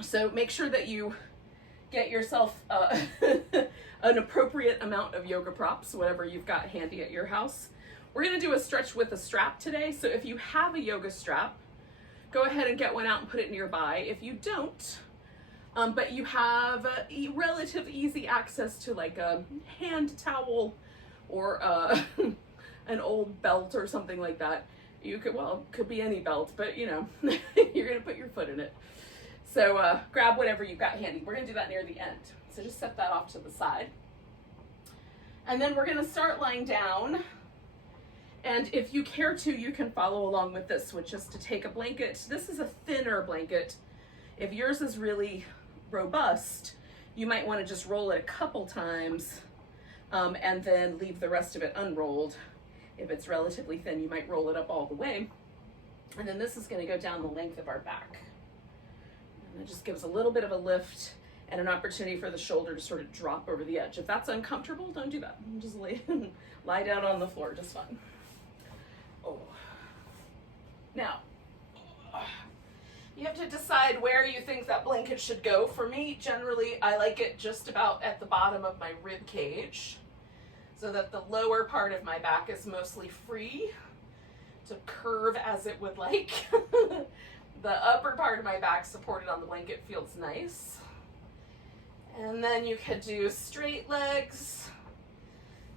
So make sure that you get yourself an appropriate amount of yoga props, whatever you've got handy at your house. We're going to do a stretch with a strap today. So if you have a yoga strap, go ahead and get one out and put it nearby. If you don't, but you have a relative easy access to like a hand towel or an old belt or something like that, you could, well, could be any belt, but you know, you're going to put your foot in it. So grab whatever you've got handy. We're going to do that near the end. So just set that off to the side. And then we're going to start lying down. And if you care to, you can follow along with this, which is to take a blanket. This is a thinner blanket. If yours is really robust, you might want to just roll it a couple times and then leave the rest of it unrolled. If it's relatively thin, you might roll it up all the way. And then this is going to go down the length of our back. And it just gives a little bit of a lift and an opportunity for the shoulder to sort of drop over the edge. If that's uncomfortable, don't do that. Just lie down on the floor, just fine. Oh. Now, you have to decide where you think that blanket should go. For me, generally, I like it just about at the bottom of my rib cage so that the lower part of my back is mostly free to curve as it would like. The upper part of my back supported on the blanket feels nice. And then you could do straight legs.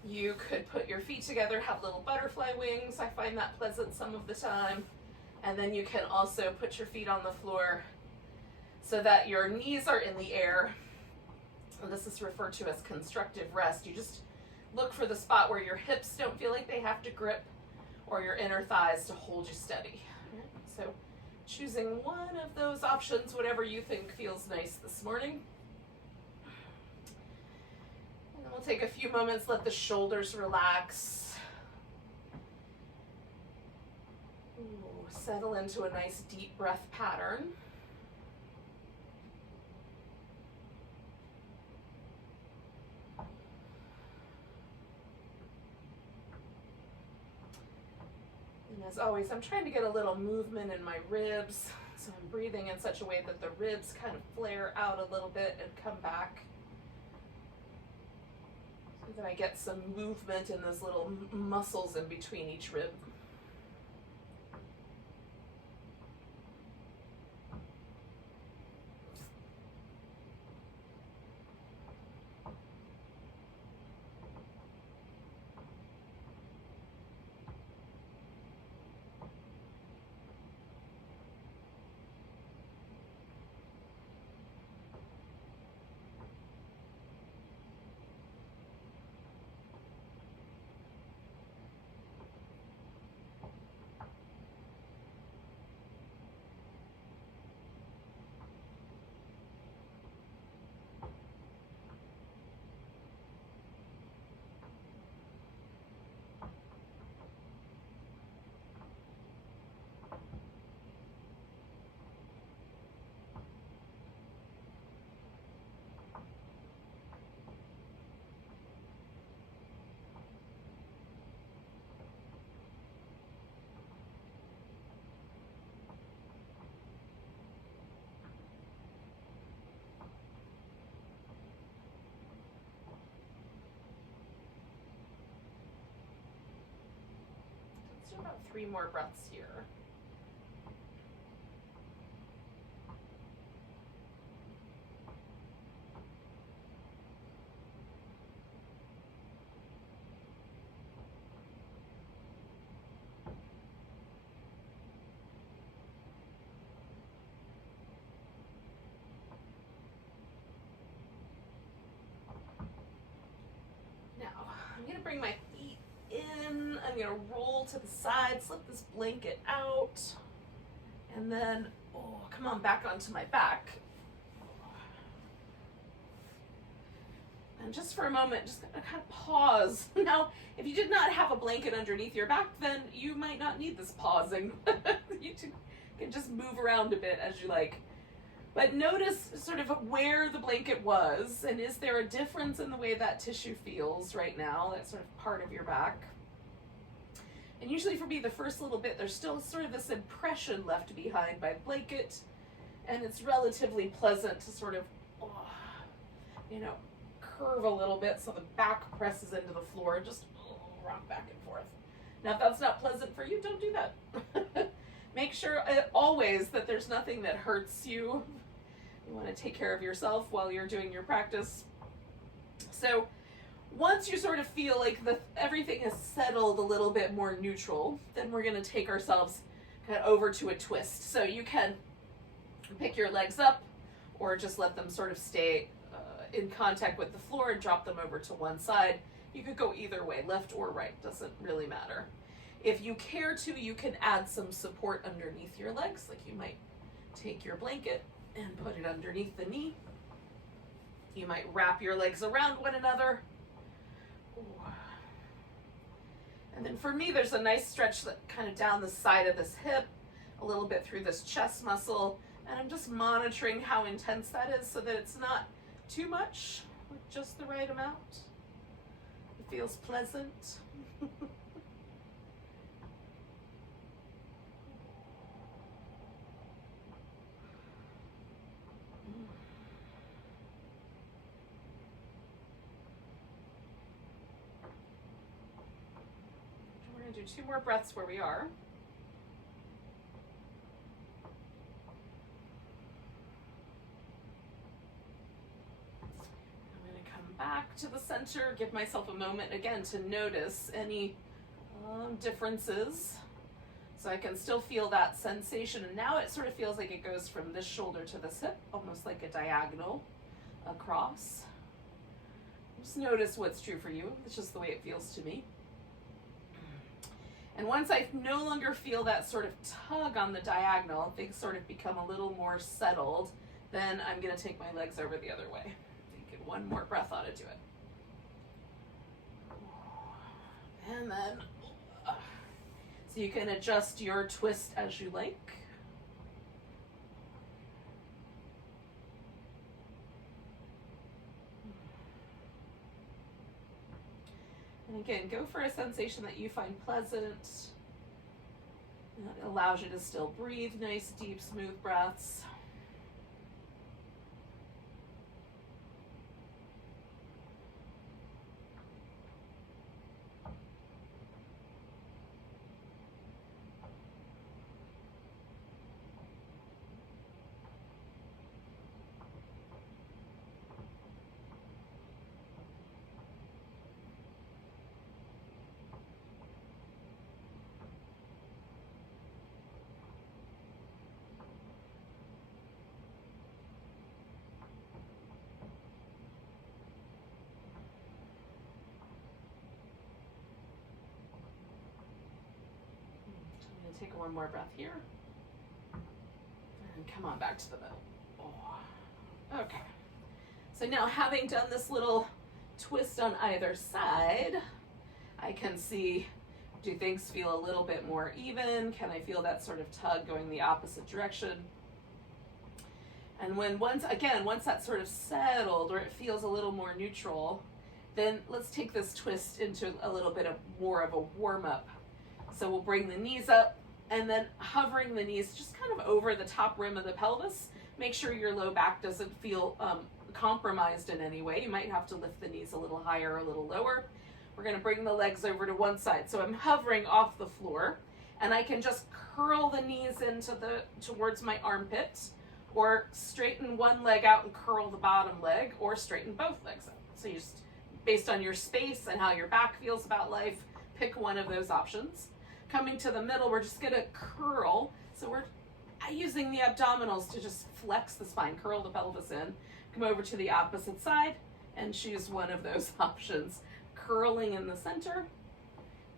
You could put your feet together, have little butterfly wings. I find that pleasant some of the time. And then you can also put your feet on the floor so that your knees are in the air. And this is referred to as constructive rest. You just look for the spot where your hips don't feel like they have to grip or your inner thighs to hold you steady. So choosing one of those options, whatever you think feels nice this morning. And then we'll take a few moments, let the shoulders relax. Ooh, settle into a nice deep breath pattern. And as always, I'm trying to get a little movement in my ribs. So I'm breathing in such a way that the ribs kind of flare out a little bit and come back. So that I get some movement in those little muscles in between each rib. Let's do about 3 more breaths here. Now, I'm going to bring my feet in. I'm going to roll to the side, slip this blanket out, and then, come on back onto my back. And just for a moment, just gonna kind of pause. Now, if you did not have a blanket underneath your back, then you might not need this pausing. You can just move around a bit as you like. But notice sort of where the blanket was, and is there a difference in the way that tissue feels right now, that sort of part of your back. And usually for me, the first little bit, there's still sort of this impression left behind by the blanket, And it's relatively pleasant to sort of, you know, curve a little bit so the back presses into the floor and just rock back and forth. Now, if that's not pleasant for you, don't do that. Make sure always that there's nothing that hurts you. You want to take care of yourself while you're doing your practice. So once you sort of feel like everything has settled a little bit more neutral, then we're going to take ourselves kind of over to a twist. So you can pick your legs up or just let them sort of stay in contact with the floor and drop them over to one side. You could go either way, left or right, doesn't really matter. If you care to, you can add some support underneath your legs, like you might take your blanket and put it underneath the knee. You might wrap your legs around one another. And then for me, there's a nice stretch that kind of down the side of this hip, a little bit through this chest muscle, and I'm just monitoring how intense that is so that it's not too much, with just the right amount. It feels pleasant. We're going to do 2 more breaths where we are. Back to the center, give myself a moment again to notice any differences. So I can still feel that sensation, and now it sort of feels like it goes from this shoulder to this hip, almost like a diagonal across. Just notice what's true for you. It's just the way it feels to me. And once I no longer feel that sort of tug on the diagonal, things sort of become a little more settled, then I'm going to take my legs over the other way. One more breath ought to do it. And then, so you can adjust your twist as you like. And again, go for a sensation that you find pleasant. That allows you to still breathe nice, deep, smooth breaths. Take one more breath here. And come on back to the middle. Oh. Okay. So now, having done this little twist on either side, I can see, do things feel a little bit more even? Can I feel that sort of tug going the opposite direction? And once that's sort of settled, or it feels a little more neutral, then let's take this twist into a little bit of more of a warm-up. So we'll bring the knees up, and then hovering the knees just kind of over the top rim of the pelvis. Make sure your low back doesn't feel compromised in any way. You might have to lift the knees a little higher or a little lower. We're going to bring the legs over to one side. So I'm hovering off the floor, and I can just curl the knees towards my armpits, or straighten one leg out and curl the bottom leg, or straighten both legs out. So you just, based on your space and how your back feels about life, pick one of those options. Coming to the middle, we're just going to curl. So we're using the abdominals to just flex the spine, curl the pelvis in. Come over to the opposite side and choose one of those options. Curling in the center,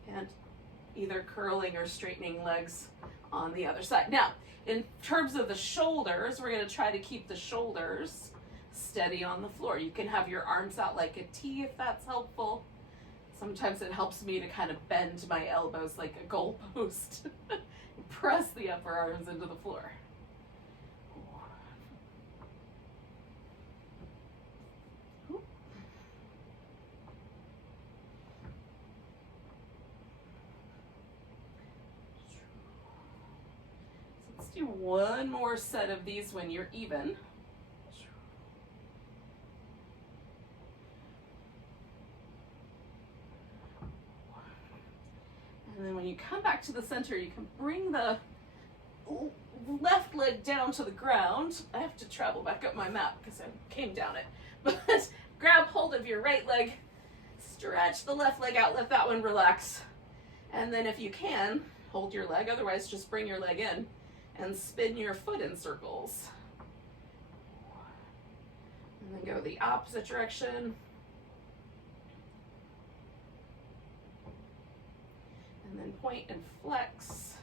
and either curling or straightening legs on the other side. Now, in terms of the shoulders, we're going to try to keep the shoulders steady on the floor. You can have your arms out like a T if that's helpful. Sometimes it helps me to kind of bend my elbows like a goalpost. Press the upper arms into the floor. Let's do one more set of these when you're even. And then when you come back to the center, you can bring the left leg down to the ground. I have to travel back up my mat because I came down it. But grab hold of your right leg, stretch the left leg out, let that one relax. And then if you can, hold your leg, otherwise just bring your leg in and spin your foot in circles. And then go the opposite direction. And then point and flex.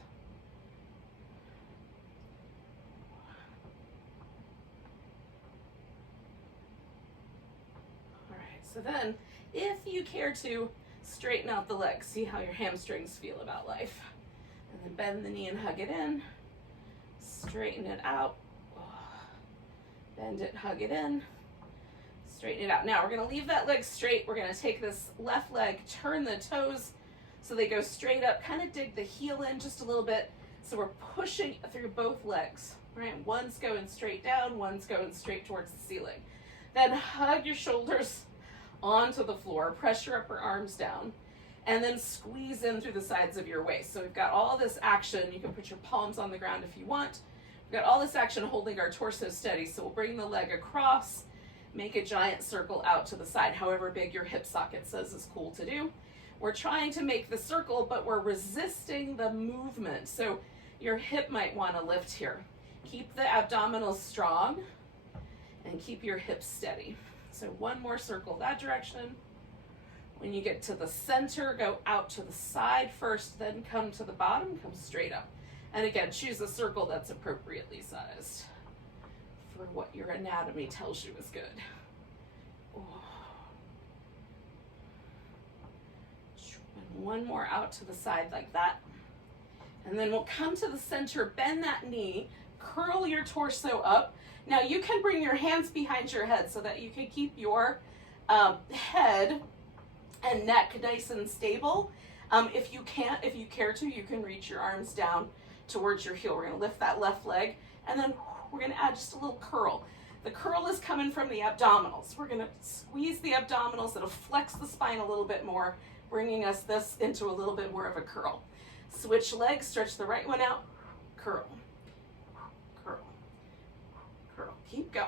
All right, so then if you care to, straighten out the legs, see how your hamstrings feel about life. And then bend the knee and hug it in. Straighten it out. Bend it, hug it in. Straighten it out. Now we're gonna leave that leg straight. We're gonna take this left leg, turn the toes so they go straight up, kind of dig the heel in just a little bit. So we're pushing through both legs, right? One's going straight down, one's going straight towards the ceiling. Then hug your shoulders onto the floor, press your upper arms down, and then squeeze in through the sides of your waist. So we've got all this action. You can put your palms on the ground if you want. We've got all this action holding our torso steady. So we'll bring the leg across, make a giant circle out to the side, however big your hip socket says is cool to do. We're trying to make the circle, but we're resisting the movement. So your hip might want to lift here. Keep the abdominals strong and keep your hips steady. So one more circle that direction. When you get to the center, go out to the side first, then come to the bottom, come straight up. And again, choose a circle that's appropriately sized for what your anatomy tells you is good. And one more out to the side like that. And then we'll come to the center, bend that knee, curl your torso up. Now you can bring your hands behind your head so that you can keep your head and neck nice and stable. If you care to, you can reach your arms down towards your heel. We're gonna lift that left leg, and then we're gonna add just a little curl. The curl is coming from the abdominals. We're gonna squeeze the abdominals. It'll flex the spine a little bit more, bringing us this into a little bit more of a curl. Switch legs, stretch the right one out, curl, curl, curl. Keep going.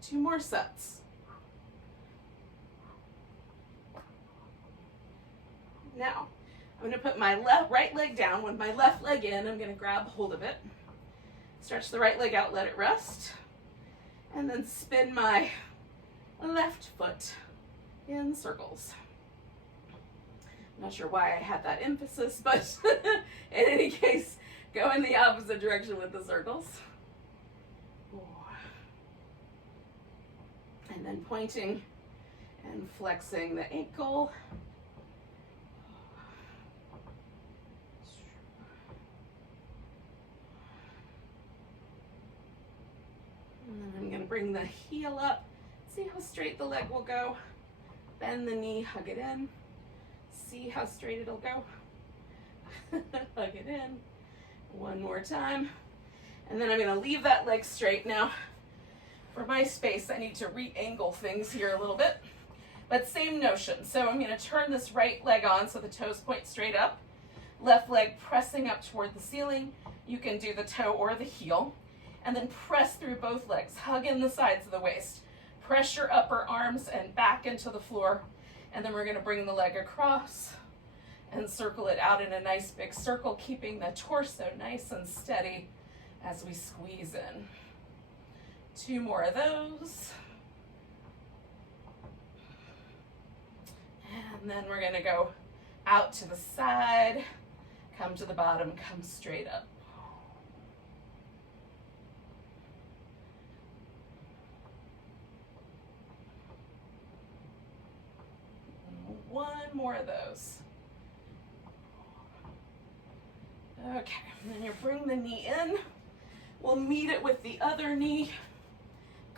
Two more sets. Now, I'm going to put my right leg down. With my left leg in, I'm going to grab hold of it. Stretch the right leg out, let it rest. And then spin my left foot in circles. I'm not sure why I had that emphasis, but in any case, go in the opposite direction with the circles. And then pointing and flexing the ankle. And then I'm going to bring the heel up. See how straight the leg will go. Bend the knee, hug it in. See how straight it'll go. Hug it in. One more time. And then I'm going to leave that leg straight. Now, for my space, I need to re-angle things here a little bit, but same notion. So I'm going to turn this right leg on so the toes point straight up. Left leg pressing up toward the ceiling. You can do the toe or the heel. And then press through both legs. Hug in the sides of the waist. Press your upper arms and back into the floor. And then we're going to bring the leg across and circle it out in a nice big circle, keeping the torso nice and steady as we squeeze in. Two more of those. And then we're going to go out to the side, come to the bottom, come straight up. One more of those. Okay, and then you bring the knee in. We'll meet it with the other knee.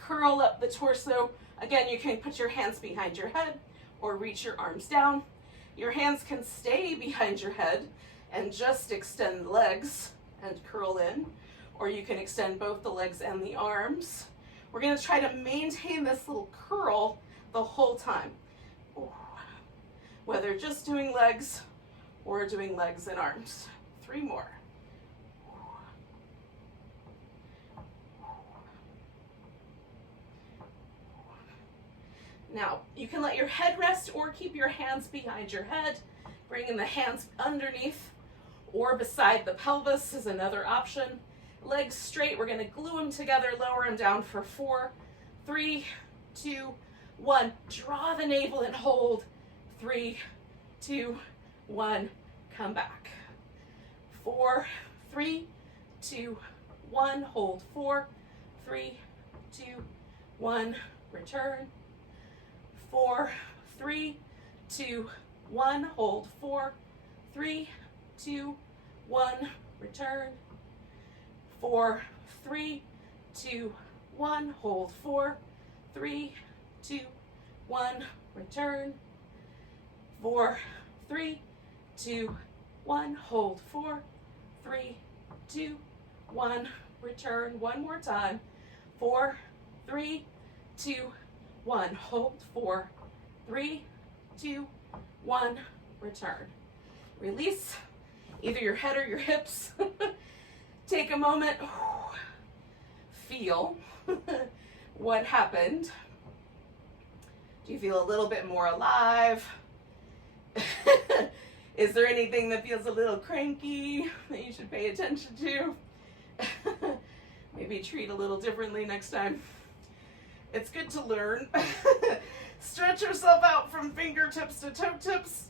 curl up the torso. Again, you can put your hands behind your head or reach your arms down. Your hands can stay behind your head and just extend the legs and curl in, or you can extend both the legs and the arms. We're going to try to maintain this little curl the whole time, whether just doing legs or doing legs and arms. 3 more. Now, you can let your head rest or keep your hands behind your head. Bringing the hands underneath or beside the pelvis is another option. Legs straight, we're gonna glue them together, lower them down for 4, 3, 2, 1. Draw the navel and hold. 3, 2, 1, come back. 4, 3, 2, 1, hold. 4, 3, 2, 1, return. 4, 3, 2, 1, hold. 4, 3, 2, 1, return. 4, 3, 2, 1, hold. 4, 3, 2, 1, return. 4, 3, 2, 1, hold. 4, 3, 2, 1, return. One more time. 4, 3, 2, 1, hold. 4, 3, 2, 1, return. Release either your head or your hips. Take a moment, feel what happened. Do you feel a little bit more alive? Is there anything that feels a little cranky that you should pay attention to? Maybe treat a little differently next time. It's good to learn. Stretch yourself out from fingertips to toe tips.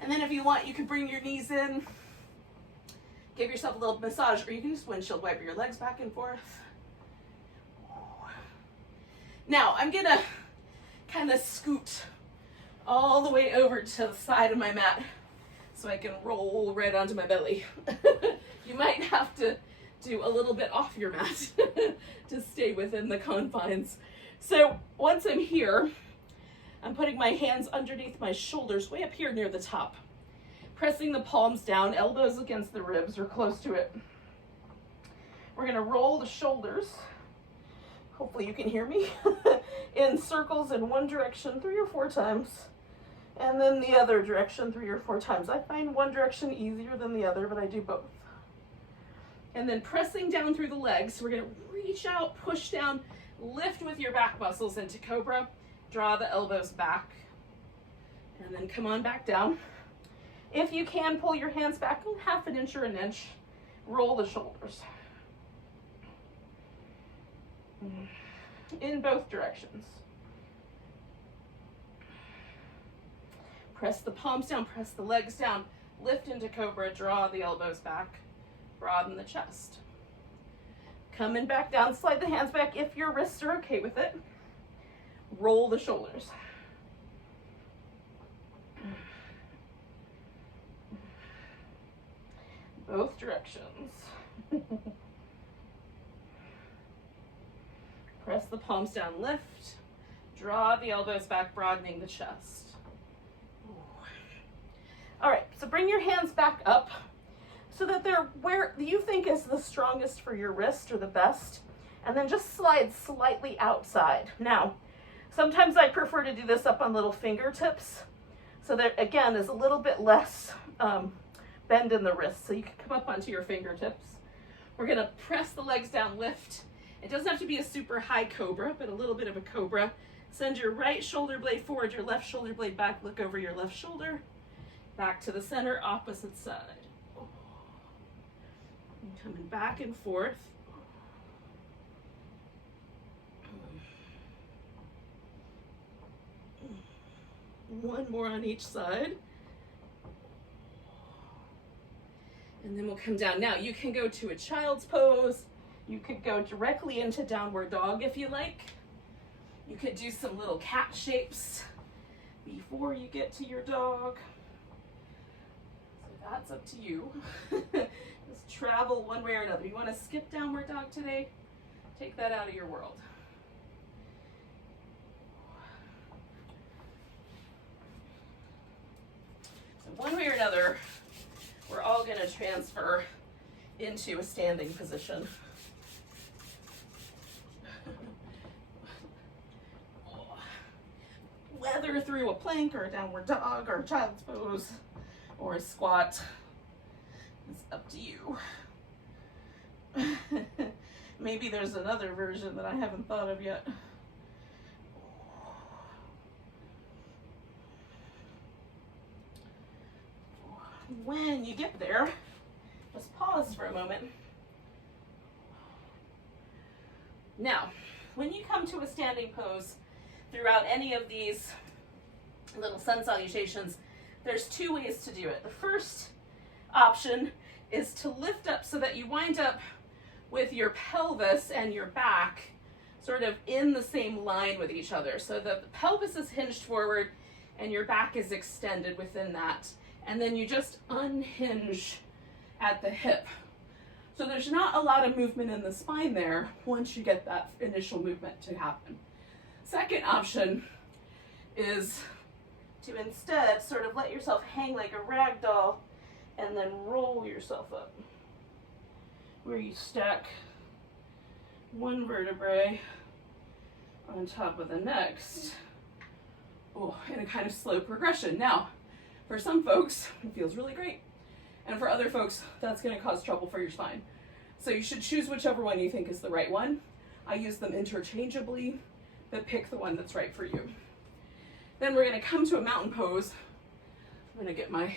And then if you want, you can bring your knees in. Give yourself a little massage, or you can just windshield wipe your legs back and forth. Now, I'm gonna kind of scoot all the way over to the side of my mat so I can roll right onto my belly. You might have to do a little bit off your mat to stay within the confines. So once I'm here, I'm putting my hands underneath my shoulders, way up here near the top. Pressing the palms down, elbows against the ribs or close to it. We're gonna roll the shoulders, hopefully you can hear me, in circles in one direction 3 or 4 times, and then the other direction 3 or 4 times. I find one direction easier than the other, but I do both. And then pressing down through the legs, we're gonna reach out, push down, lift with your back muscles into Cobra, draw the elbows back, and then come on back down. If you can, pull your hands back 1/2 inch or 1 inch. Roll the shoulders. In both directions. Press the palms down, press the legs down, lift into Cobra, draw the elbows back, broaden the chest. Coming back down, slide the hands back if your wrists are okay with it. Roll the shoulders. Both directions. Press the palms down, lift. Draw the elbows back, broadening the chest. All right, so bring your hands back up so that they're where you think is the strongest for your wrist or the best. And then just slide slightly outside. Now, sometimes I prefer to do this up on little fingertips. So there, again, is a little bit less bend in the wrist. So you can come up onto your fingertips. We're gonna press the legs down, lift. It doesn't have to be a super high Cobra, but a little bit of a Cobra. Send your right shoulder blade forward, your left shoulder blade back, look over your left shoulder. Back to the center, opposite side. And coming back and forth. One more on each side. And then we'll come down. Now you can go to a child's pose. You could go directly into downward dog if you like. You could do some little cat shapes before you get to your dog. So that's up to you. Just travel one way or another. You want to skip downward dog today? Take that out of your world. So one way or another, we're all going to transfer into a standing position. Whether through a plank or a downward dog or a child's pose or a squat, it's up to you. Maybe there's another version that I haven't thought of yet. When you get there, just pause for a moment. Now, when you come to a standing pose, throughout any of these little sun salutations, there's two ways to do it. The first option is to lift up so that you wind up with your pelvis and your back sort of in the same line with each other. So the pelvis is hinged forward and your back is extended within that. And then you just unhinge at the hip. So there's not a lot of movement in the spine there once you get that initial movement to happen. Second option is to instead sort of let yourself hang like a rag doll and then roll yourself up, where you stack one vertebrae on top of the next, in a kind of slow progression. Now, for some folks, it feels really great. And for other folks, that's going to cause trouble for your spine. So you should choose whichever one you think is the right one. I use them interchangeably, but pick the one that's right for you. Then we're going to come to a mountain pose. I'm going to get my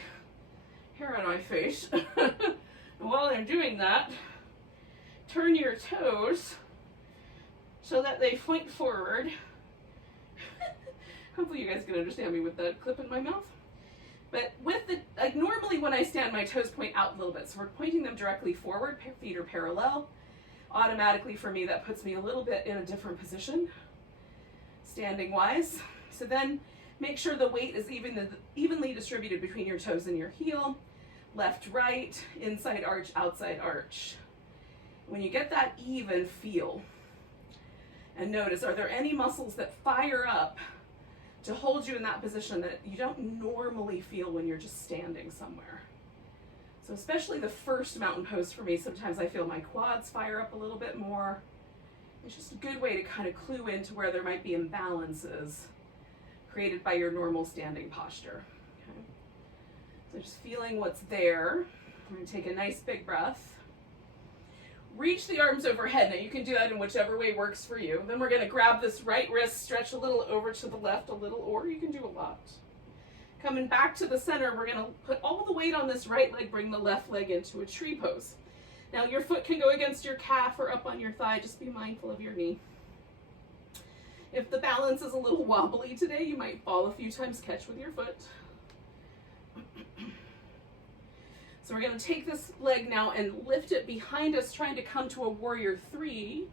hair on my face. And while I'm doing that, turn your toes so that they point forward. Hopefully you guys can understand me with that clip in my mouth. But with the, like normally when I stand, my toes point out a little bit. So we're pointing them directly forward, feet are parallel. Automatically for me, that puts me a little bit in a different position, standing wise. So then make sure the weight is evenly distributed between your toes and your heel, left, right, inside arch, outside arch. When you get that even feel, and notice, are there any muscles that fire up to hold you in that position that you don't normally feel when you're just standing somewhere? So especially the first mountain pose for me, sometimes I feel my quads fire up a little bit more. It's just a good way to kind of clue into where there might be imbalances created by your normal standing posture. Okay? So just feeling what's there. I'm going to take a nice big breath. Reach the arms overhead. Now you can do that in whichever way works for you. Then we're going to grab this right wrist, stretch a little over to the left a little, or you can do a lot. Coming back to the center, we're going to put all the weight on this right leg, bring the left leg into a tree pose. Now your foot can go against your calf or up on your thigh. Just be mindful of your knee. If the balance is a little wobbly today, you might fall a few times, catch with your foot. So we're going to take this leg now and lift it behind us, trying to come to a warrior three.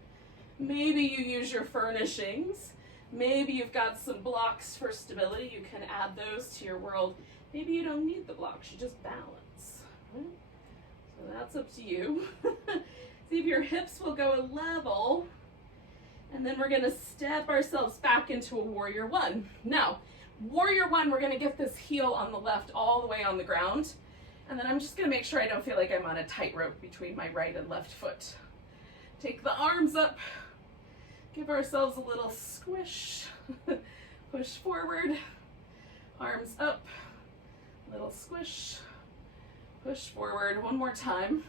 Maybe you use your furnishings. Maybe you've got some blocks for stability. You can add those to your world. Maybe you don't need the blocks, you just balance. Right? So that's up to you. See if your hips will go level. And then we're going to step ourselves back into a warrior one. Now, warrior one, we're going to get this heel on the left all the way on the ground. And then I'm just going to make sure I don't feel like I'm on a tightrope between my right and left foot. Take the arms up. Give ourselves a little squish. Push forward. Arms up. Little squish. Push forward. One more time.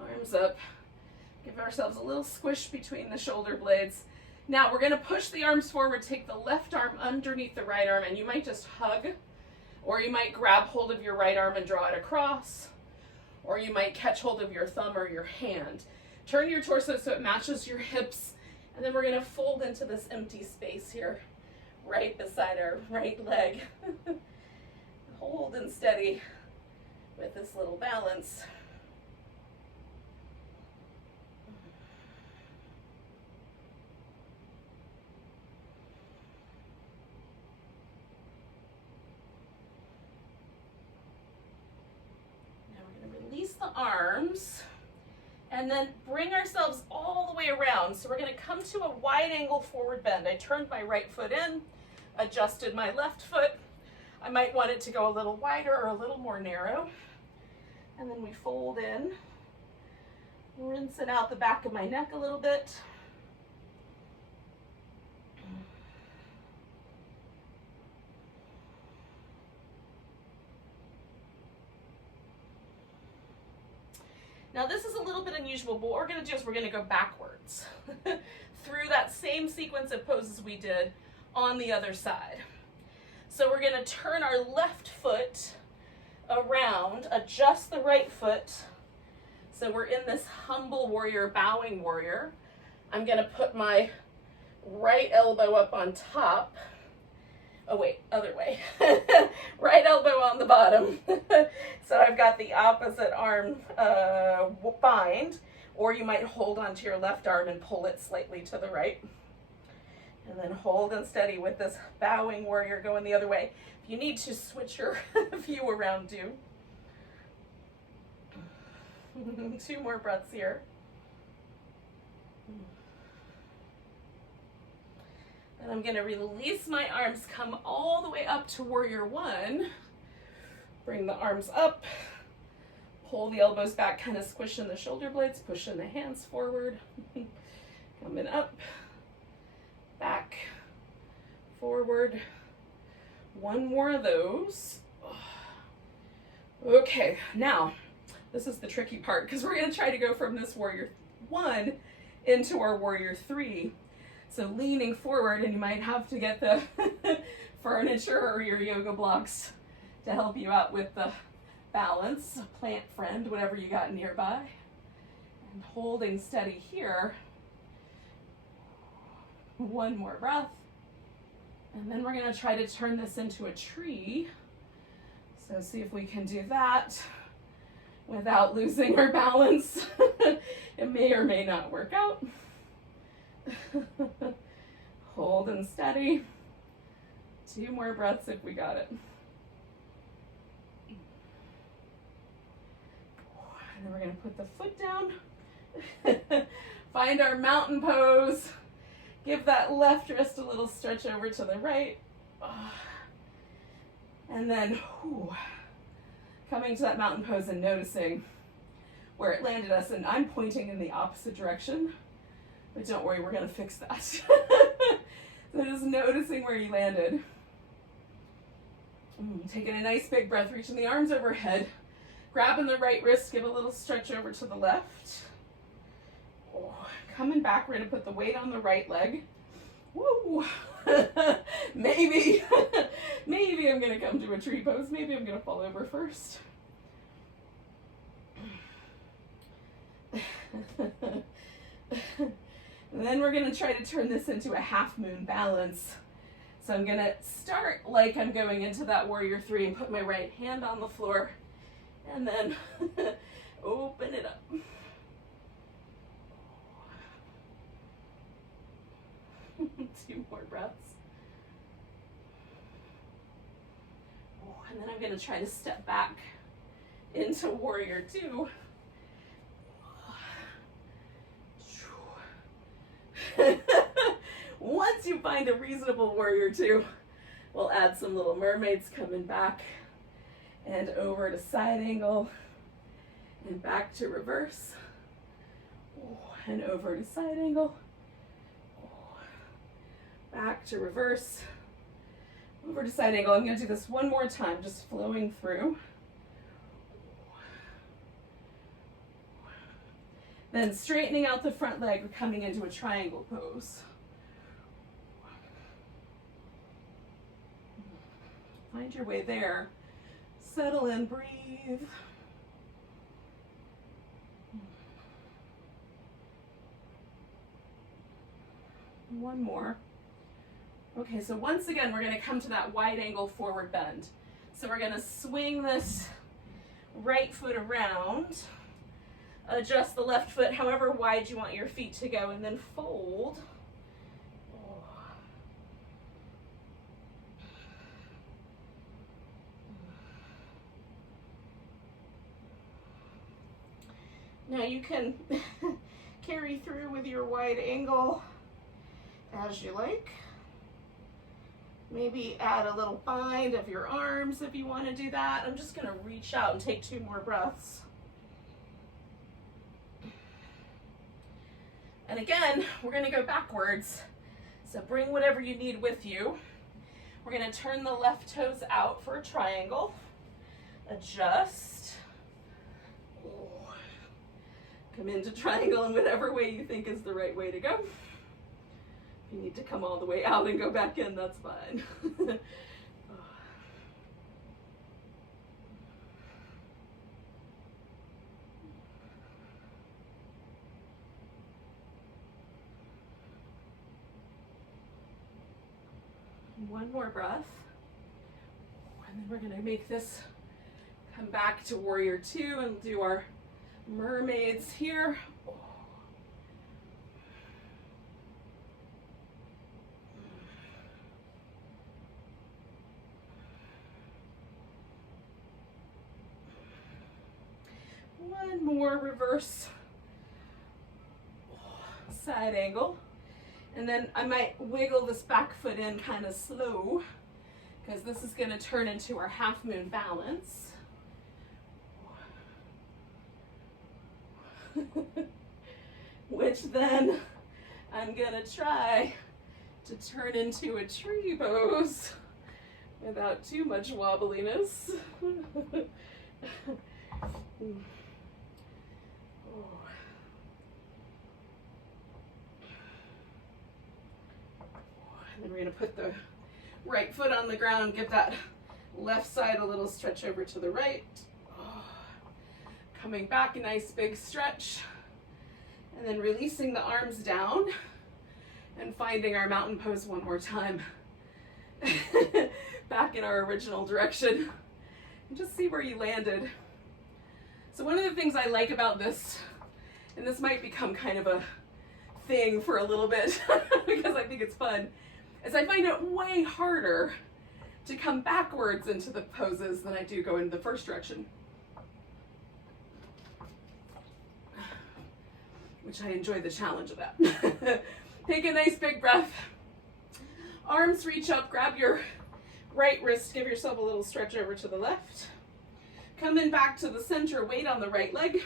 Arms up. Give ourselves a little squish between the shoulder blades. Now we're going to push the arms forward. Take the left arm underneath the right arm, and you might just hug. Or you might grab hold of your right arm and draw it across. Or you might catch hold of your thumb or your hand. Turn your torso so it matches your hips. And then we're going to fold into this empty space here, right beside our right leg. Hold and steady with this little balance. Release the arms And then bring ourselves all the way around. So we're going to come to a wide angle forward bend. I turned my right foot in, adjusted my left foot. I might want it to go a little wider or a little more narrow. And then we fold in, rinsing out the back of my neck a little bit. Now this is a little bit unusual, but what we're going to do is we're going to go backwards through that same sequence of poses we did on the other side. So we're going to turn our left foot around, adjust the right foot. So we're in this humble warrior, bowing warrior. I'm going to put my right elbow up on top. Oh wait, other way. Right elbow on the bottom. So I've got the opposite arm bind, or you might hold onto your left arm and pull it slightly to the right. And then hold and steady with this bowing warrior going the other way. If you need to switch your view around, do. 2 more breaths here. And I'm going to release my arms, come all the way up to warrior 1. Bring the arms up, pull the elbows back, kind of squishing the shoulder blades, pushing the hands forward. Coming up, back, forward. 1 more of those. Okay, now this is the tricky part because we're going to try to go from this warrior 1 into our warrior 3. So leaning forward, and you might have to get the furniture or your yoga blocks to help you out with the balance, a plant friend, whatever you got nearby. And holding steady here. 1 more breath. And then we're going to try to turn this into a tree. So see if we can do that without losing our balance. It may or may not work out. Hold and steady. 2 more breaths if we got it. And then we're going to put the foot down. Find our mountain pose. Give that left wrist a little stretch over to the right. And then coming to that mountain pose and noticing where it landed us. And I'm pointing in the opposite direction. But don't worry, we're going to fix that. So just noticing where you landed. Taking a nice big breath, reaching the arms overhead. Grabbing the right wrist, give a little stretch over to the left. Coming back, we're going to put the weight on the right leg. Woo! Maybe I'm going to come to a tree pose. Maybe I'm going to fall over first. And then we're going to try to turn this into a half moon balance. So I'm going to start like I'm going into that warrior 3 and put my right hand on the floor and then open it up. Two more breaths. And then I'm going to try to step back into warrior 2. Once you find a reasonable warrior 2, we'll add some little mermaids coming back and over to side angle and back to reverse and over to side angle, back to reverse, over to side angle. I'm going to do this one more time, just flowing through. Then straightening out the front leg, we're coming into a triangle pose. Find your way there. Settle in, breathe. One more. Okay, so once again, we're going to come to that wide angle forward bend. So we're going to swing this right foot around. Adjust the left foot however wide you want your feet to go, and then fold. Now you can carry through with your wide angle as you like. Maybe add a little bind of your arms if you want to do that. I'm just going to reach out and take 2 more breaths. And again, we're going to go backwards. So bring whatever you need with you. We're going to turn the left toes out for a triangle. Adjust. Come into triangle in whatever way you think is the right way to go. If you need to come all the way out and go back in, that's fine. One more breath. And then we're going to make this come back to warrior 2 and do our mermaids here. One more reverse side angle. And then I might wiggle this back foot in kind of slow because this is going to turn into our half moon balance. Which then I'm going to try to turn into a tree pose without too much wobbliness. And then we're going to put the right foot on the ground, give that left side a little stretch over to the right. Coming back, a nice big stretch. And then releasing the arms down and finding our mountain pose one more time. Back in our original direction. And just see where you landed. So one of the things I like about this, and this might become kind of a thing for a little bit because I think it's fun, is I find it way harder to come backwards into the poses than I do go in the first direction. Which I enjoy the challenge of that. Take a nice big breath. Arms reach up, grab your right wrist, give yourself a little stretch over to the left. Coming back to the center, weight on the right leg.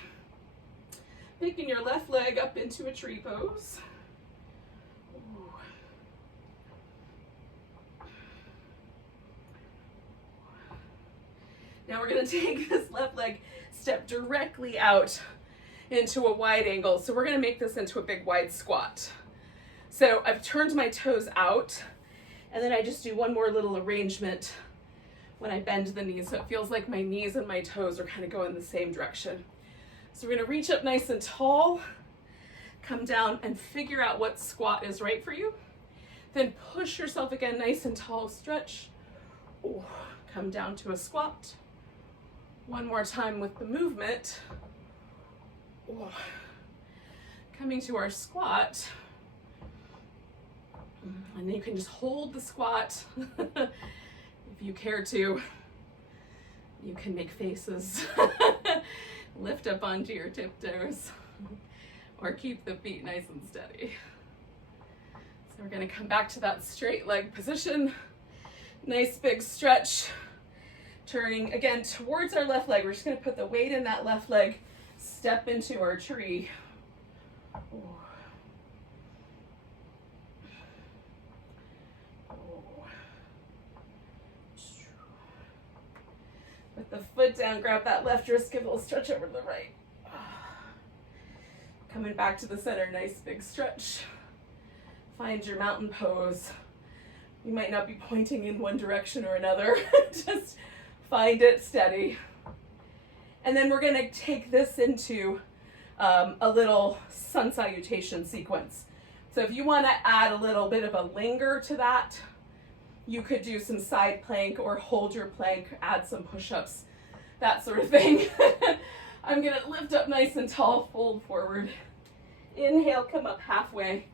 Picking your left leg up into a tree pose. Now we're going to take this left leg, step directly out into a wide angle. So we're going to make this into a big wide squat. So I've turned my toes out, and then I just do one more little arrangement when I bend the knees. So it feels like my knees and my toes are kind of going the same direction. So we're going to reach up nice and tall, come down and figure out what squat is right for you. Then push yourself again, nice and tall, stretch. Ooh, come down to a squat. One more time with the movement. Ooh. Coming to our squat. And then you can just hold the squat. If you care to, you can make faces. Lift up onto your tiptoes. Or keep the feet nice and steady. So we're going to come back to that straight leg position. Nice big stretch. Turning again towards our left leg. We're just going to put the weight in that left leg. Step into our tree. Put the foot down, grab that left wrist, give a little stretch over to the right. Coming back to the center, nice big stretch. Find your mountain pose. You might not be pointing in one direction or another. Just find it steady. And then we're going to take this into a little sun salutation sequence. So if you want to add a little bit of a linger to that, you could do some side plank or hold your plank, add some push-ups, that sort of thing. I'm going to lift up nice and tall, fold forward. Inhale, come up halfway,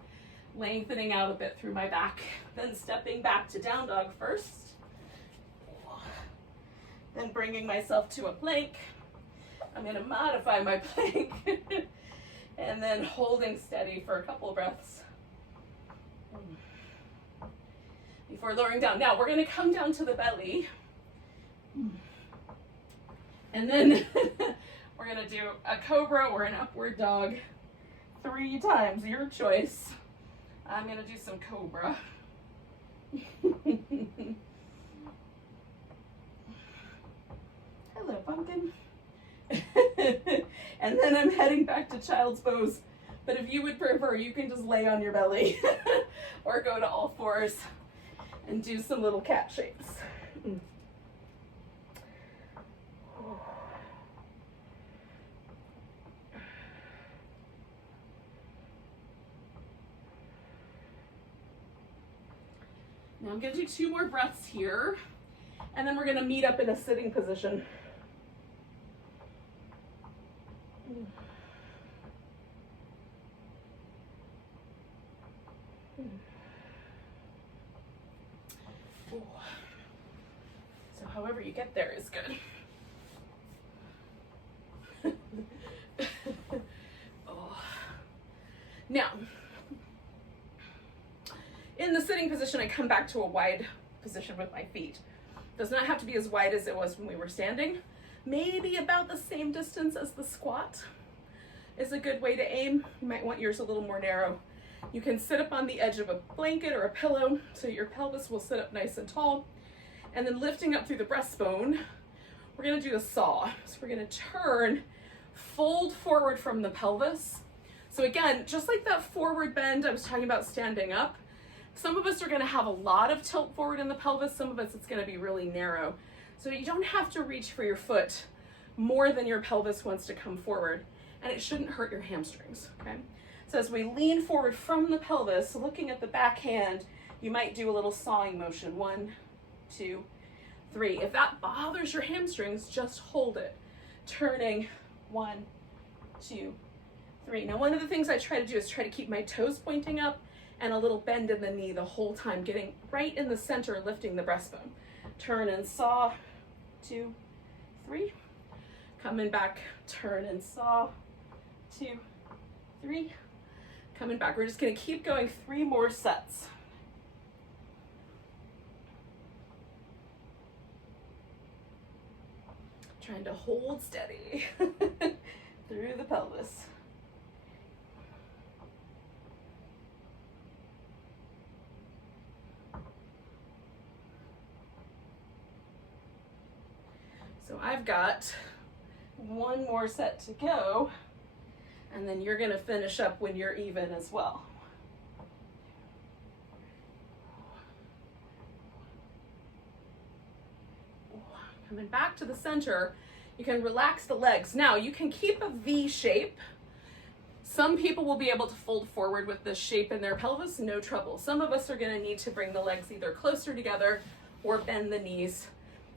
lengthening out a bit through my back. Then stepping back to down dog first. Then bringing myself to a plank. I'm going to modify my plank And then holding steady for a couple of breaths before lowering down. Now we're going to come down to the belly. And then we're going to do a cobra or an upward dog 3 times, your choice. I'm going to do some cobra. Hello, pumpkin. And then I'm heading back to child's pose. But if you would prefer, you can just lay on your belly or go to all fours and do some little cat shapes. Now I'm going to do 2 more breaths here, and then we're going to meet up in a sitting position. So however you get there is good. Now, in the sitting position, I come back to a wide position with my feet. Does not have to be as wide as it was when we were standing. Maybe about the same distance as the squat is a good way to aim. You might want yours a little more narrow. You can sit up on the edge of a blanket or a pillow so your pelvis will sit up nice and tall. And then lifting up through the breastbone, we're gonna do the saw. So we're gonna turn, fold forward from the pelvis. So again, just like that forward bend I was talking about standing up, some of us are gonna have a lot of tilt forward in the pelvis, some of us it's gonna be really narrow. So you don't have to reach for your foot more than your pelvis wants to come forward, and it shouldn't hurt your hamstrings, okay? So as we lean forward from the pelvis, looking at the back hand, you might do a little sawing motion. 1, 2, 3. If that bothers your hamstrings, just hold it. Turning, 1, 2, 3. Now one of the things I try to do is try to keep my toes pointing up and a little bend in the knee the whole time, getting right in the center, lifting the breastbone. Turn and saw, 2, 3. Coming back, turn and saw, 2, 3. Coming back. We're just gonna keep going 3 more sets. Trying to hold steady through the pelvis. So I've got 1 more set to go, and then you're gonna finish up when you're even as well. Coming back to the center, you can relax the legs. Now you can keep a V shape. Some people will be able to fold forward with this shape in their pelvis, no trouble. Some of us are gonna need to bring the legs either closer together or bend the knees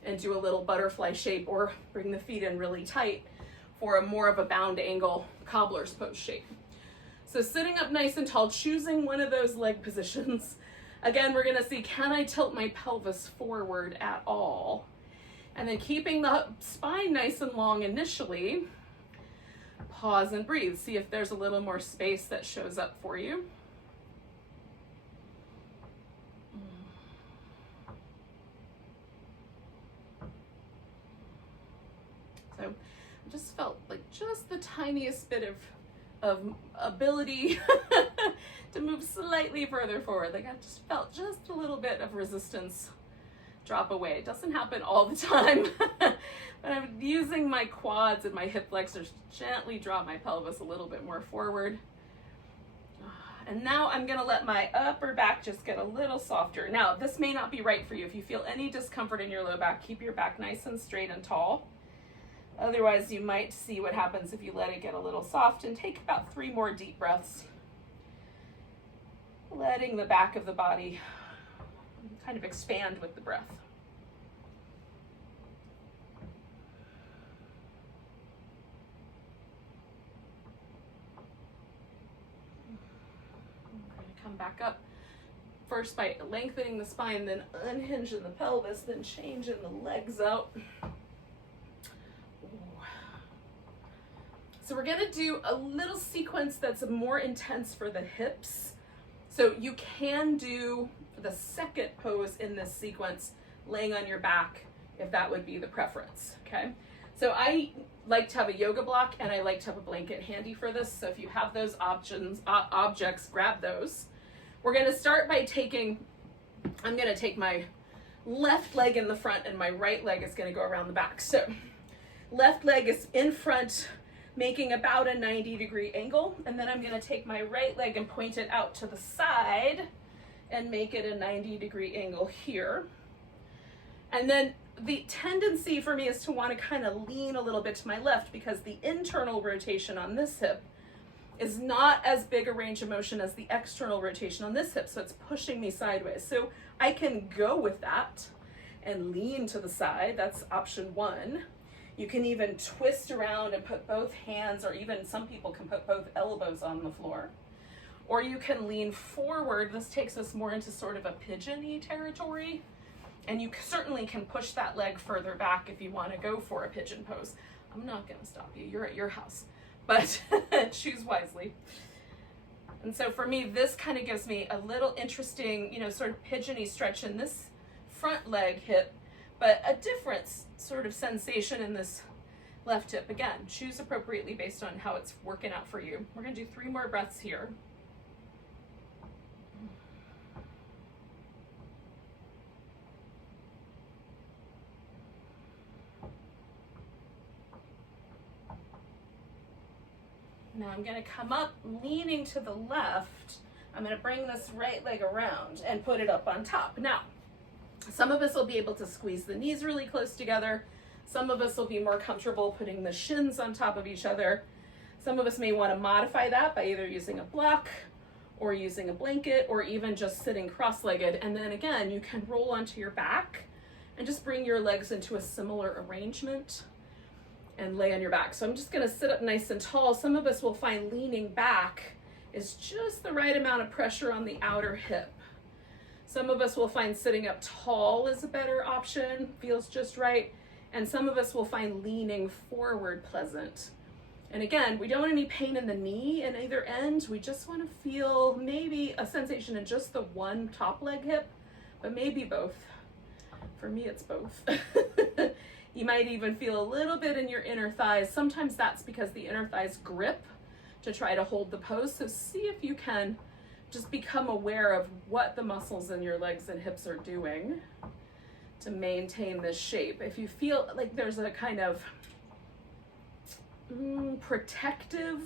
and do a little butterfly shape, or bring the feet in really tight for a more of a bound angle cobbler's pose shape. So sitting up nice and tall, choosing one of those leg positions. Again, we're gonna see, can I tilt my pelvis forward at all? And then keeping the spine nice and long initially, pause and breathe. See if there's a little more space that shows up for you. So I just felt like just the tiniest bit of ability to move slightly further forward. Like I just felt just a little bit of resistance drop away. It doesn't happen all the time, but I'm using my quads and my hip flexors to gently draw my pelvis a little bit more forward. And now I'm gonna let my upper back just get a little softer. Now, this may not be right for you. If you feel any discomfort in your low back, keep your back nice and straight and tall. Otherwise, you might see what happens if you let it get a little soft, and take about 3 more deep breaths. Letting the back of the body kind of expand with the breath. We're going to come back up first by lengthening the spine, then unhinging the pelvis, then changing the legs out. So we're gonna do a little sequence that's more intense for the hips. So you can do the second pose in this sequence laying on your back if that would be the preference, okay? So I like to have a yoga block and I like to have a blanket handy for this. So if you have those objects, grab those. We're gonna start by I'm gonna take my left leg in the front and my right leg is gonna go around the back. So left leg is in front, making about a 90-degree angle. And then I'm gonna take my right leg and point it out to the side and make it a 90-degree angle here. And then the tendency for me is to want to kind of lean a little bit to my left because the internal rotation on this hip is not as big a range of motion as the external rotation on this hip. So it's pushing me sideways. So I can go with that and lean to the side. That's option one. You can even twist around and put both hands, or even some people can put both elbows on the floor. Or you can lean forward. This takes us more into sort of a pigeon-y territory. And you certainly can push that leg further back if you want to go for a pigeon pose. I'm not going to stop you. You're at your house. But choose wisely. And so for me, this kind of gives me a little interesting, sort of pigeon-y stretch in this front leg hip, but a different sort of sensation in this left hip. Again, choose appropriately based on how it's working out for you. We're going to do 3 more breaths here. Now I'm going to come up, leaning to the left. I'm going to bring this right leg around and put it up on top. Now, some of us will be able to squeeze the knees really close together. Some of us will be more comfortable putting the shins on top of each other. Some of us may want to modify that by either using a block or using a blanket or even just sitting cross-legged. And then again, you can roll onto your back and just bring your legs into a similar arrangement and lay on your back. So I'm just gonna sit up nice and tall. Some of us will find leaning back is just the right amount of pressure on the outer hip. Some of us will find sitting up tall is a better option, feels just right. And some of us will find leaning forward pleasant. And again, we don't want any pain in the knee in either end. We just wanna feel maybe a sensation in just the one top leg hip, but maybe both. For me, it's both. You might even feel a little bit in your inner thighs. Sometimes that's because the inner thighs grip to try to hold the pose. So see if you can just become aware of what the muscles in your legs and hips are doing to maintain this shape. If you feel like there's a kind of protective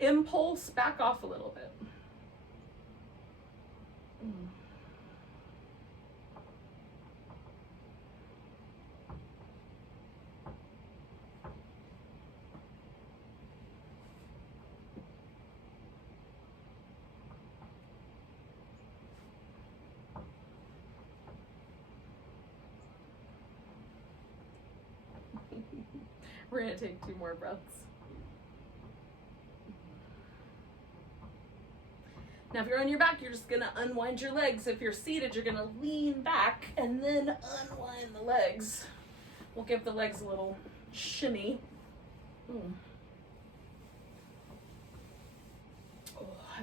impulse, back off a little bit. We're gonna take 2 more breaths. Now, if you're on your back, you're just gonna unwind your legs. If you're seated, you're gonna lean back and then unwind the legs. We'll give the legs a little shimmy. And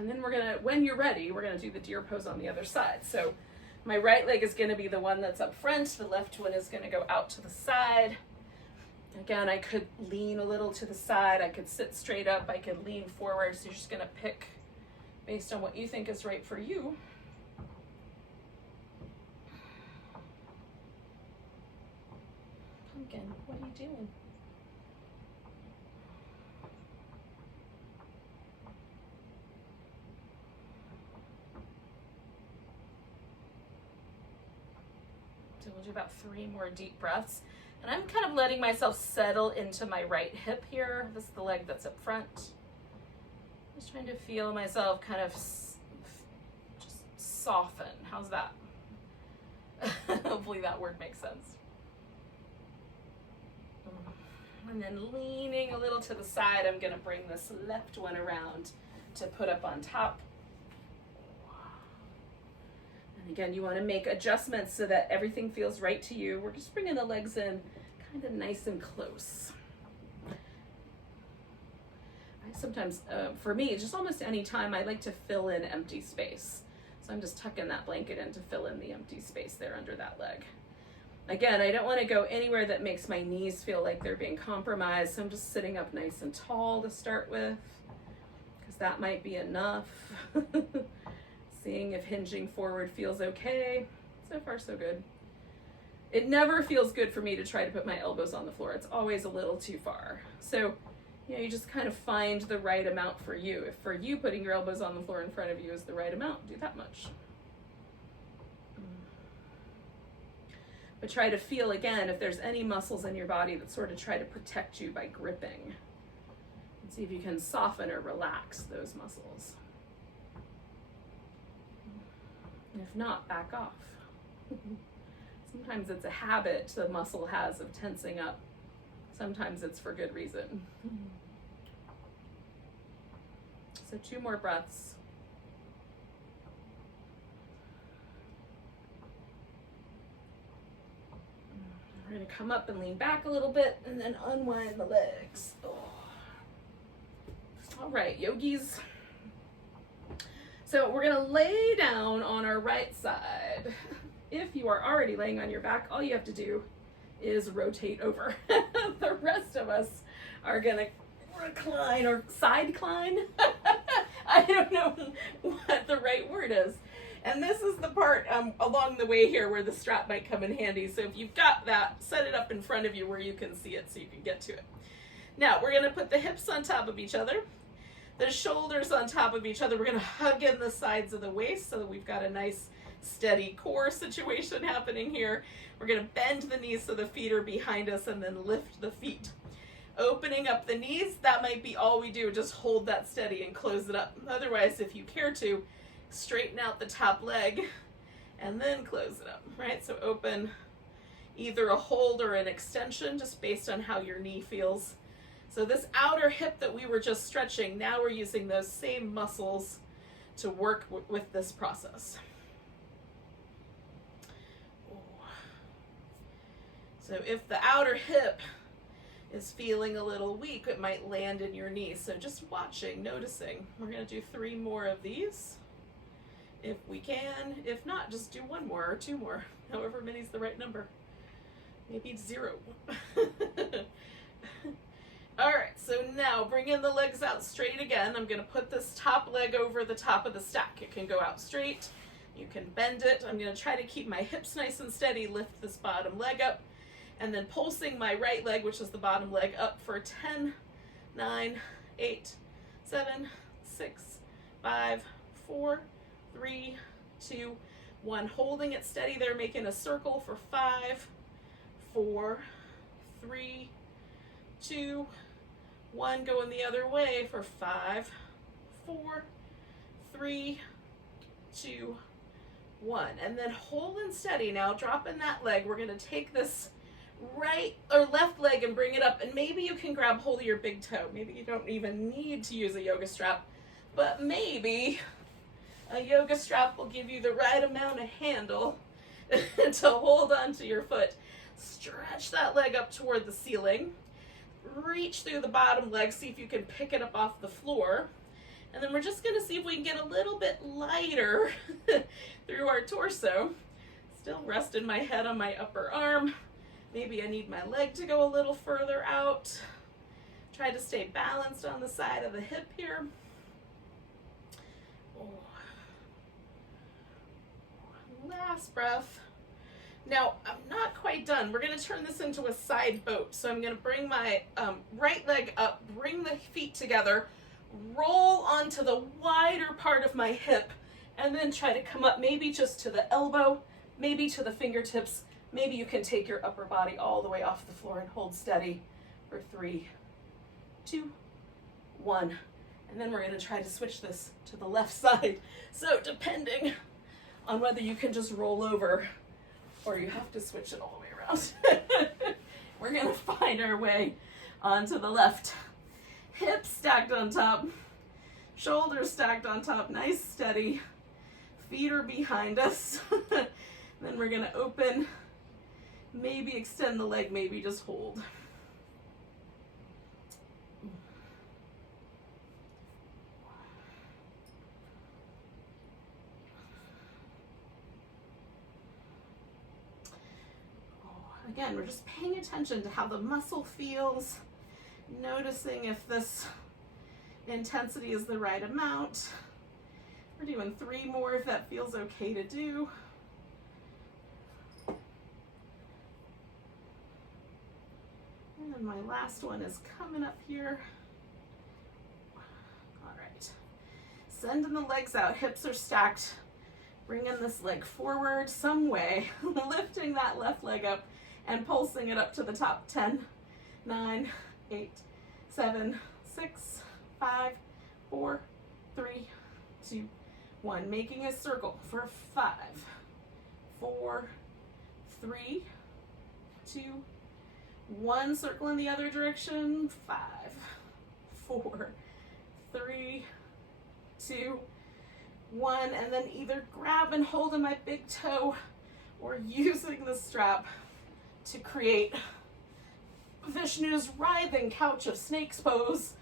then we're gonna, when you're ready, we're gonna do the deer pose on the other side. So my right leg is gonna be the one that's up front. The left one is gonna go out to the side. Again, I could lean a little to the side. I could sit straight up. I could lean forward. So you're just gonna pick based on what you think is right for you. Pumpkin, what are you doing? So we'll do about 3 more deep breaths. And I'm kind of letting myself settle into my right hip here. This is the leg that's up front. Just trying to feel myself kind of just soften. How's that? Hopefully that word makes sense. And then leaning a little to the side, I'm gonna bring this left one around to put up on top. And again, you wanna make adjustments so that everything feels right to you. We're just bringing the legs in kind of nice and close. sometimes, for me, just almost any time, I like to fill in empty space. So I'm just tucking that blanket in to fill in the empty space there under that leg. Again, I don't want to go anywhere that makes my knees feel like they're being compromised. So I'm just sitting up nice and tall to start with, because that might be enough. Seeing if hinging forward feels okay. So far, so good. It never feels good for me to try to put my elbows on the floor. It's always a little too far. So, you know, you just kind of find the right amount for you. If for you, putting your elbows on the floor in front of you is the right amount, do that much. But try to feel, again, if there's any muscles in your body that sort of try to protect you by gripping. And see if you can soften or relax those muscles. And if not, back off. Sometimes it's a habit the muscle has of tensing up. Sometimes it's for good reason. So 2 more breaths. We're going to come up and lean back a little bit and then unwind the legs. Oh. All right, yogis. So we're going to lay down on our right side. If you are already laying on your back, all you have to do is rotate over. The rest of us are going to recline or side climb. I don't know what the right word is. And this is the part along the way here where the strap might come in handy. So if you've got that, set it up in front of you where you can see it so you can get to it. Now we're going to put the hips on top of each other, the shoulders on top of each other. We're going to hug in the sides of the waist so that we've got a nice steady core situation happening here. We're going to bend the knees so the feet are behind us and then lift the feet. Opening up the knees, that might be all we do. Just hold that steady and close it up. Otherwise, if you care to, straighten out the top leg and then close it up, right? So open either a hold or an extension just based on how your knee feels. So this outer hip that we were just stretching, now we're using those same muscles to work with this process. So if the outer hip is feeling a little weak, it might land in your knee. So just watching, noticing. We're going to do 3 more of these if we can. If not, just do 1 more or 2 more, however many's the right number. Maybe 0. All right, so now bring in the legs out straight again. I'm going to put this top leg over the top of the stack. It can go out straight. You can bend it. I'm going to try to keep my hips nice and steady, lift this bottom leg up, and then pulsing my right leg, which is the bottom leg, up for 10, 9, 8, 7, 6, 5, 4, 3, 2, 1. Holding it steady there, making a circle for 5, 4, 3, 2, 1. Going the other way for 5, 4, 3, 2, 1. And then holding steady now, dropping that leg. We're going to take this right or left leg and bring it up, and maybe you can grab hold of your big toe. Maybe you don't even need to use a yoga strap, but maybe a yoga strap will give you the right amount of handle to hold onto your foot. Stretch that leg up toward the ceiling. Reach through the bottom leg, see if you can pick it up off the floor. And then we're just going to see if we can get a little bit lighter through our torso. Still resting my head on my upper arm. Maybe I need my leg to go a little further out. Try to stay balanced on the side of the hip here. Last breath. Now, I'm not quite done. We're going to turn this into a side boat. So I'm going to bring my right leg up, bring the feet together, roll onto the wider part of my hip, and then try to come up maybe just to the elbow, maybe to the fingertips. Maybe you can take your upper body all the way off the floor and hold steady for 3, 2, 1. And then we're going to try to switch this to the left side. So depending on whether you can just roll over or you have to switch it all the way around. We're going to find our way onto the left. Hips stacked on top, shoulders stacked on top, nice steady. Feet are behind us. Then we're going to open, maybe extend the leg, maybe just hold. Again, we're just paying attention to how the muscle feels, noticing if this intensity is the right amount. We're doing 3 more if that feels okay to do. And then my last one is coming up here. All right. Sending the legs out, hips are stacked. Bringing this leg forward some way, lifting that left leg up and pulsing it up to the top. 10, 9, 8, 7, 6, 5, 4, 3, 2, 1. Making a circle for 5, 4, 3, 2, 1. Circle in the other direction. 5, 4, 3, 2, 1. And then either grab and hold in my big toe or using the strap to create Vishnu's writhing couch of snakes pose.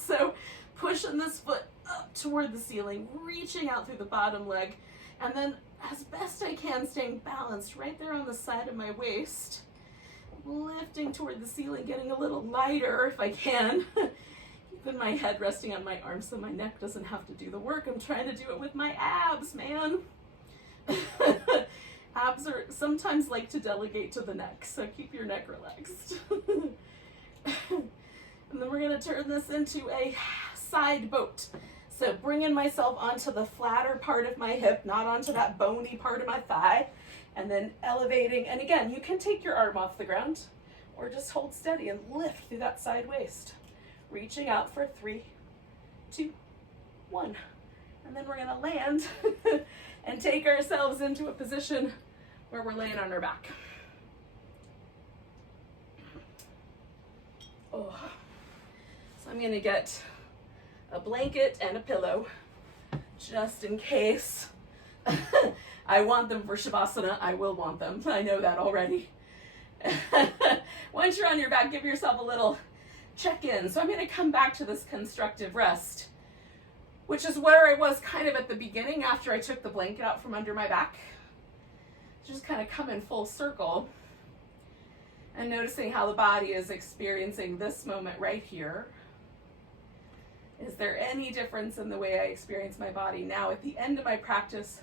So pushing this foot up toward the ceiling, reaching out through the bottom leg, and then as best I can staying balanced right there on the side of my waist, lifting toward the ceiling, getting a little lighter if I can. Keeping my head resting on my arms so my neck doesn't have to do the work. I'm trying to do it with my abs, man. Abs are sometimes like to delegate to the neck, so keep your neck relaxed. And then we're gonna turn this into a side boat. So bringing myself onto the flatter part of my hip, not onto that bony part of my thigh, and then elevating. And again, you can take your arm off the ground or just hold steady and lift through that side waist. Reaching out for 3, 2, 1. And then we're gonna land and take ourselves into a position where we're laying on our back. Oh. So I'm gonna get a blanket and a pillow just in case I want them for Shavasana. I will want them. I know that already. Once you're on your back, give yourself a little check-in. So I'm going to come back to this constructive rest, which is where I was kind of at the beginning after I took the blanket out from under my back. Just kind of come in full circle and noticing how the body is experiencing this moment right here. Is there any difference in the way I experience my body now at the end of my practice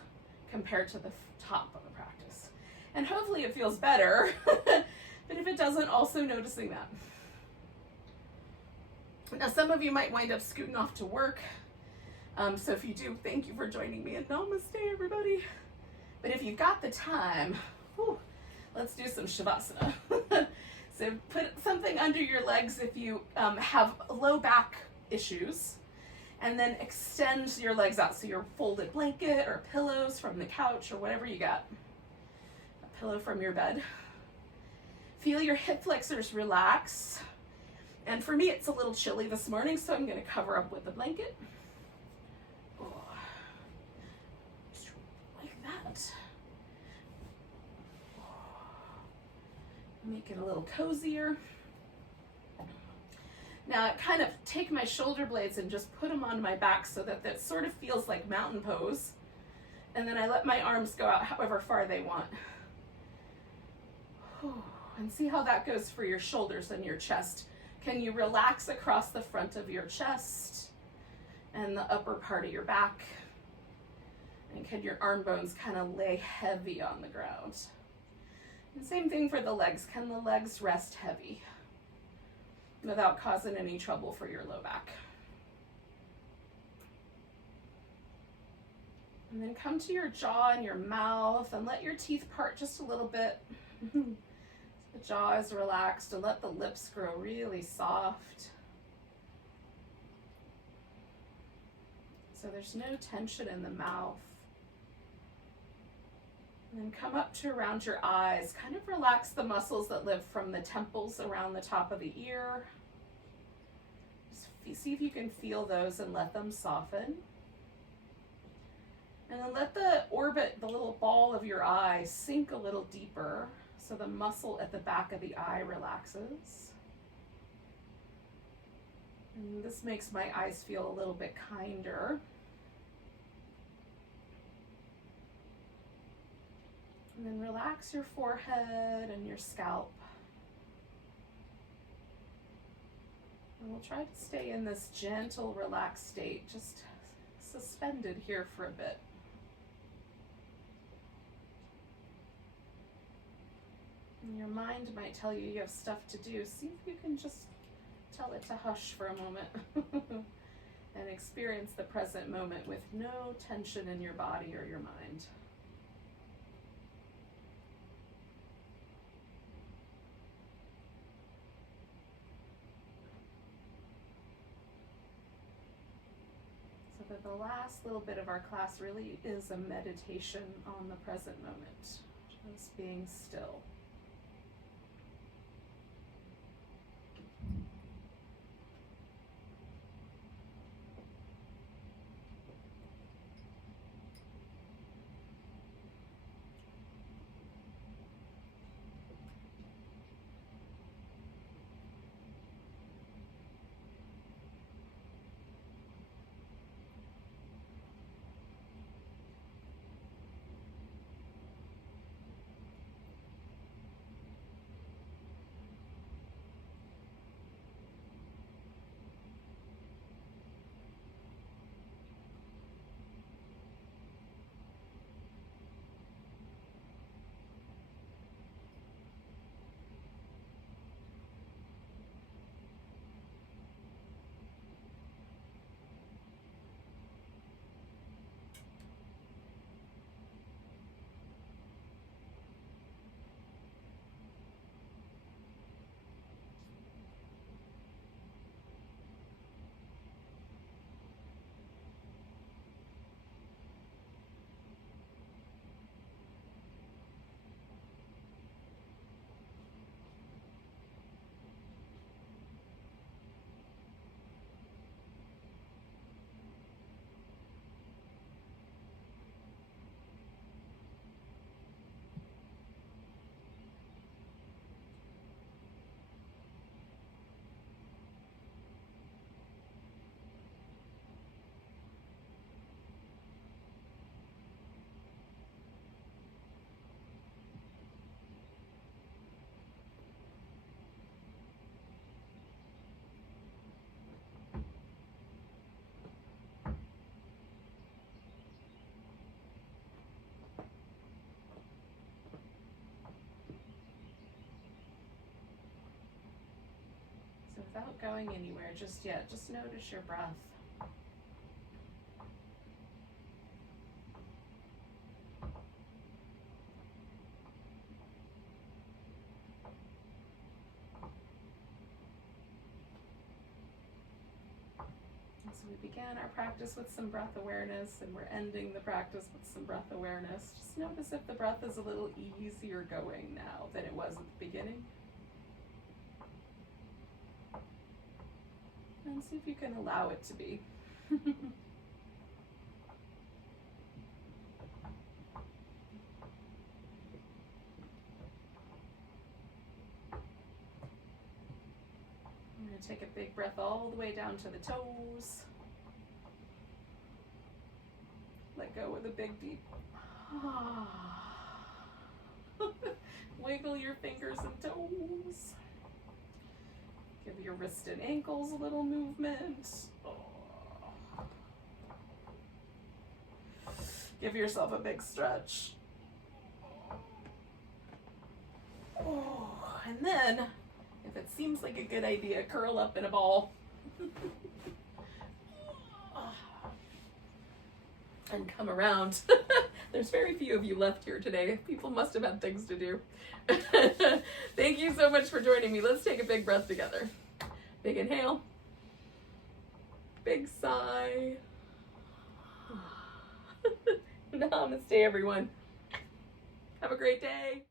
compared to the top of the practice? And hopefully it feels better, but if it doesn't, also noticing that. Now, some of you might wind up scooting off to work. So if you do, thank you for joining me, and Namaste, everybody. But if you've got the time, let's do some Shavasana. So put something under your legs if you have low back issues, and then extend your legs out. So your folded blanket or pillows from the couch or whatever you got. A pillow from your bed. Feel your hip flexors relax. And for me, it's a little chilly this morning, so I'm going to cover up with a blanket. Like that. Make it a little cozier. Now, I kind of take my shoulder blades and just put them on my back so that that sort of feels like mountain pose. And then I let my arms go out however far they want. And see how that goes for your shoulders and your chest. Can you relax across the front of your chest and the upper part of your back? And can your arm bones kind of lay heavy on the ground? And same thing for the legs. Can the legs rest heavy without causing any trouble for your low back? And then come to your jaw and your mouth and let your teeth part just a little bit. The jaw is relaxed, and let the lips grow really soft. So there's no tension in the mouth. And then come up to around your eyes. Kind of relax the muscles that live from the temples around the top of the ear. Just see if you can feel those and let them soften. And then let the orbit, the little ball of your eye, sink a little deeper. So the muscle at the back of the eye relaxes. And this makes my eyes feel a little bit kinder. And then relax your forehead and your scalp. And we'll try to stay in this gentle, relaxed state, just suspended here for a bit. And your mind might tell you have stuff to do. See if you can just tell it to hush for a moment and experience the present moment with no tension in your body or your mind. So that the last little bit of our class really is a meditation on the present moment, just being still. So without going anywhere just yet, just notice your breath. So we began our practice with some breath awareness, and we're ending the practice with some breath awareness. Just notice if the breath is a little easier going now than it was at the beginning. And see if you can allow it to be. I'm going to take a big breath all the way down to the toes. Let go with a big deep. Wiggle your fingers and toes. Give your wrist and ankles a little movement. Give yourself a big stretch. And then, if it seems like a good idea, curl up in a ball. And come around. There's very few of you left here today. People must have had things to do. Thank you so much for joining me. Let's take a big breath together. Big inhale. Big sigh. Namaste, everyone. Have a great day.